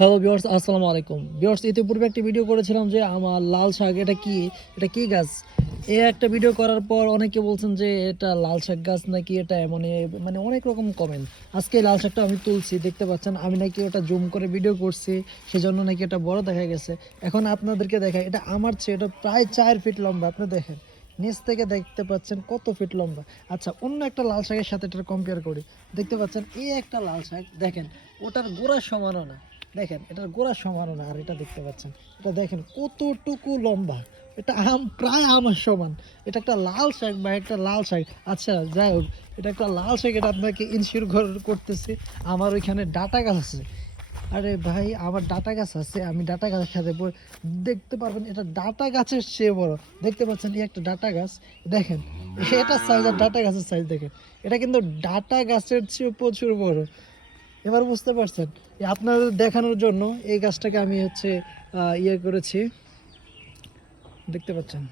Hello viewers, আসসালামু আলাইকুম viewers. ইতিপূর্বে একটি ভিডিও করেছিলাম যে আমার লাল শাক এটা কি গাছ। একটা ভিডিও করার পর অনেকে বলছেন যে এটা লাল শাক গাছ নাকি এটা এমন মানে অনেক রকম কমেন্ট। আজকে লাল শাকটা আমি তুলছি, দেখতে পাচ্ছেন আমি নাকি ওটা জুম করে ভিডিও করছি, সেজন্য নাকি এটা বড় দেখা গেছে। এখন আপনাদেরকে দেখাই, এটা আমার চেয়ে এটা প্রায় 4 ফিট লম্বা। আপনি দেখেন নিচ থেকে দেখতে পাচ্ছেন কত ফিট লম্বা। আচ্ছা, অন্য একটা লাল শাকের সাথে এটা কম্পেয়ার করি। দেখতে পাচ্ছেন এই একটা লাল শাক, দেখেন ওটার গোড়া সমানও না। দেখেন এটার গোড়া সমানও না, আর এটা দেখতে পাচ্ছেন, এটা দেখেন কতটুকু লম্বা। এটা প্রায় আমার সমান। এটা একটা লাল শাক বা একটা লাল শাক। আচ্ছা যাই হোক, এটা একটা লাল শাক, এটা আপনাকে ইনশিওর করতেছি। আমার ওইখানে ডাটা গাছ আছে। আরে ভাই, আমার ডাটা গাছ আছে, আমি ডাটা গাছের সাথে দেখতে পারবেন এটা ডাটা গাছের চেয়ে বড়। দেখতে পাচ্ছেন এই একটা ডাটা গাছ, দেখেন এটা সাইজ আর ডাটা গাছের সাইজ দেখেন। এটা কিন্তু ডাটা গাছের চেয়ে প্রচুর বড়। এবার বুঝতে পারছেন? আপনাদের দেখানোর জন্য এই গাছটাকে আমি করেছি, দেখতে পাচ্ছেন।